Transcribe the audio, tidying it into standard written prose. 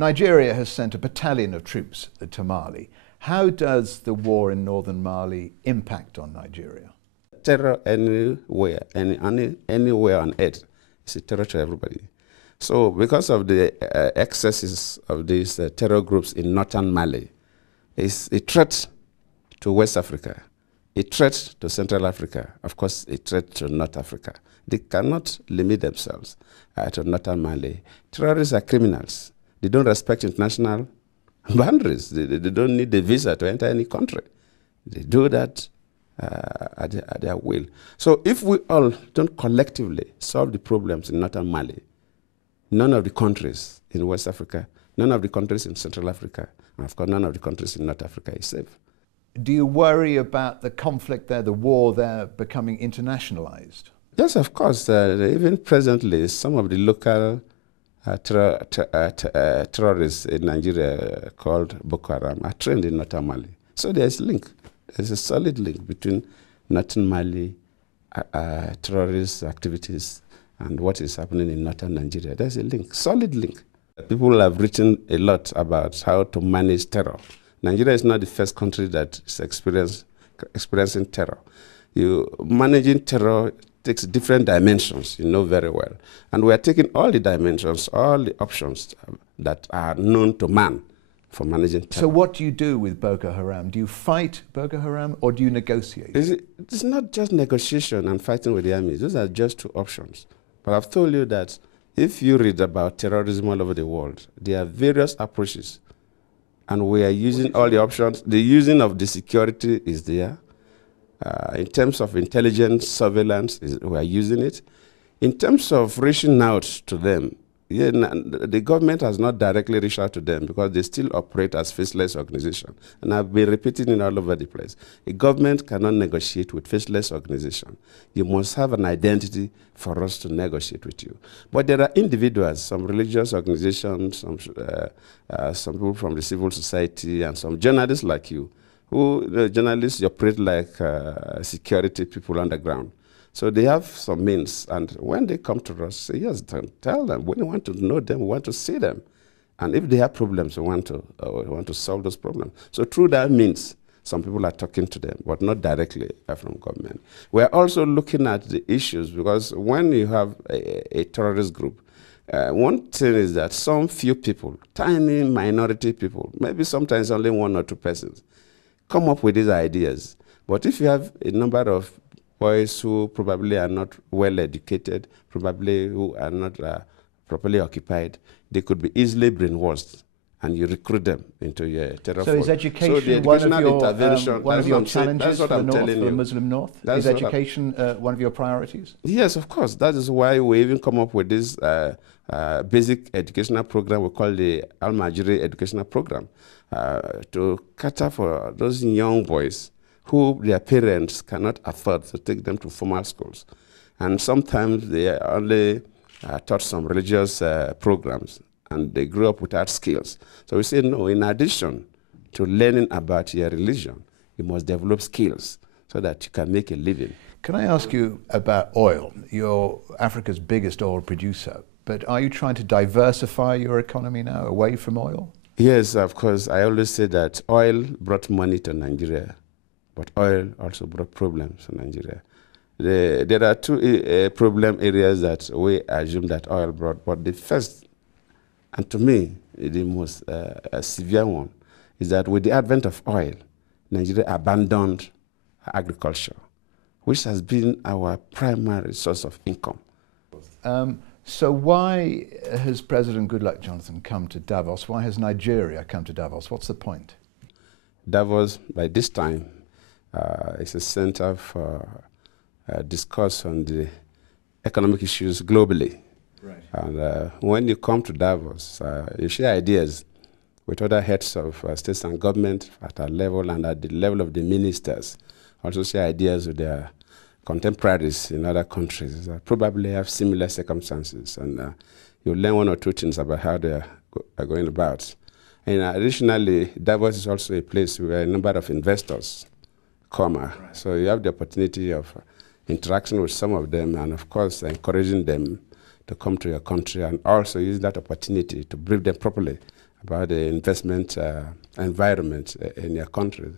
Nigeria has sent a battalion of troops to Mali. How does the war in northern Mali impact on Nigeria? Terror anywhere, anywhere on earth is a terror to everybody. So because of the excesses of these terror groups in northern Mali, it's a threat to West Africa, a threat to Central Africa, of course a threat to North Africa. They cannot limit themselves to northern Mali. Terrorists are criminals. They don't respect international boundaries. They don't need a visa to enter any country. They do that at their will. So if we all don't collectively solve the problems in northern Mali, none of the countries in West Africa, none of the countries in Central Africa, and of course none of the countries in North Africa is safe. Do you worry about the conflict there, the war there, becoming internationalized? Yes, of course. Even presently, some of the local terrorists in Nigeria called Boko Haram are trained in northern Mali. So there's a link. There's a solid link between northern Mali terrorist activities and what is happening in northern Nigeria. There's a link, solid link. People have written a lot about how to manage terror. Nigeria is not the first country that is experiencing terror. Managing terror takes different dimensions, you know very well. And we are taking all the dimensions, all the options that are known to man for managing terror. So what do you do with Boko Haram? Do you fight Boko Haram or do you negotiate? It's not just negotiation and fighting with the army. Those are just two options. But I've told you that if you read about terrorism all over the world, there are various approaches. And we are using all the options. The using of the security is there. In terms of intelligence surveillance, we are using it. In terms of reaching out to them, the government has not directly reached out to them because they still operate as faceless organizations. And I've been repeating it all over the place. A government cannot negotiate with faceless organizations. You must have an identity for us to negotiate with you. But there are individuals, some religious organizations, some people from the civil society, and some journalists like you, who journalists operate like security people on the ground. So they have some means, and when they come to us, say, yes, tell them. We want to know them, we want to see them. And if they have problems, we want to solve those problems. So through that means, some people are talking to them, but not directly from government. We're also looking at the issues, because when you have a terrorist group, one thing is that some few people, tiny minority people, maybe sometimes only one or two persons, come up with these ideas. But if you have a number of boys who probably are not well educated, probably who are not properly occupied, they could be easily brainwashed, and you recruit them into your terror. So is education one of your challenges for the North, for the Muslim North? Is education one of your priorities? Yes, of course. That is why we even come up with this basic educational program we call the Al-Majiri Educational Program, to cater for those young boys who their parents cannot afford to take them to formal schools. And sometimes they are only taught some religious programs, and they grew up without skills. So we say, no, in addition to learning about your religion, you must develop skills so that you can make a living. Can I ask you about oil? You're Africa's biggest oil producer, but are you trying to diversify your economy now away from oil? Yes, of course. I always say that oil brought money to Nigeria, but oil also brought problems to Nigeria. There are two problem areas that we assume that oil brought, but the first, and to me, the most severe one, is that with the advent of oil, Nigeria abandoned agriculture, which has been our primary source of income. So why has President Goodluck Jonathan come to Davos? Why has Nigeria come to Davos? What's the point? Davos, by this time, is a center for discourse on the economic issues globally. Right. And when you come to Davos, you share ideas with other heads of states and government at our level and at the level of the ministers. Also share ideas with their contemporaries in other countries that probably have similar circumstances, and you learn one or two things about how they are going about. And additionally, Davos is also a place where a number of investors come. Right. So you have the opportunity of interaction with some of them, and of course encouraging them to come to your country, and also use that opportunity to brief them properly about the investment environment in your country.